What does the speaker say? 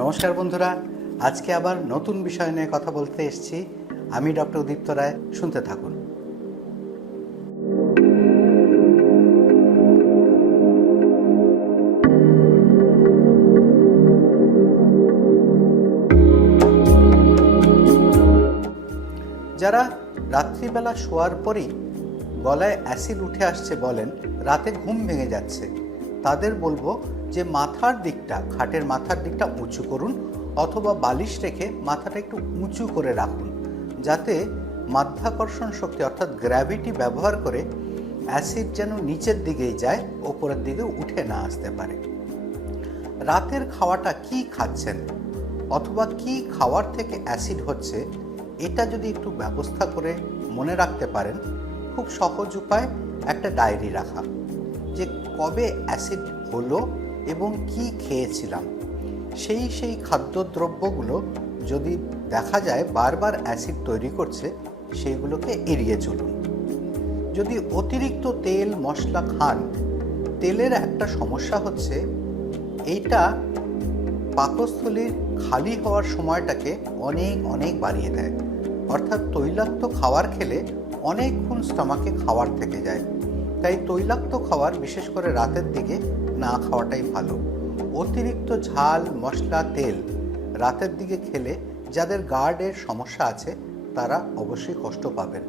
নমস্কার বন্ধুরা, আজকে আবার নতুন বিষয় নিয়ে কথা বলতে এসেছি। আমি ডক্টর উদীপ্ত রায়, শুনতে থাকুন। যারা রাত্রিবেলা শোয়ার পরই গলায় অ্যাসিড উঠে আসছে বলেন, রাতে ঘুম ভেঙে যাচ্ছে, তাদের বলবো যে খাটের মাথার দিকটা উঁচু করুন অথবা বালিশ রেখে মাথাটা একটু উঁচু করে রাখুন, যাতে মাধ্যাকর্ষণ শক্তি অর্থাৎ গ্র্যাভিটি ব্যবহার করে অ্যাসিড যেন নিচের দিকেই যায়, ওপরের দিকে উঠে না আসতে পারে। রাতের খাওয়াটা কি খাচ্ছেন অথবা কি খাওয়ার থেকে অ্যাসিড হচ্ছে, এটা যদি একটু ব্যবস্থা করে মনে রাখতে পারেন, খুব সহজ উপায় একটা ডায়েরি রাখা, যে কবে অ্যাসিড হলো এবং কি খেয়েছিলাম। সেই খাদ্যদ্রব্যগুলো যদি দেখা যায় বারবার অ্যাসিড তৈরি করছে, সেইগুলোকে এড়িয়ে চলুন। যদি অতিরিক্ত তেল মশলা খান, তেলের একটা সমস্যা হচ্ছে এইটা পাকস্থলীর খালি হওয়ার সময়টাকে অনেক বাড়িয়ে দেয়। অর্থাৎ তৈলাক্ত খাবার খেলে অনেকক্ষণ স্টমাকে খাবার থেকে যায়। তাই তৈলাক্ত খাবার বিশেষ করে রাতের দিকে না খাওয়াটাই ভালো। অতিরিক্ত ঝাল মশলা তেল রাতের দিকে খেলে যাদের গার্ডের সমস্যা আছে তারা অবশ্যই কষ্ট পাবেন।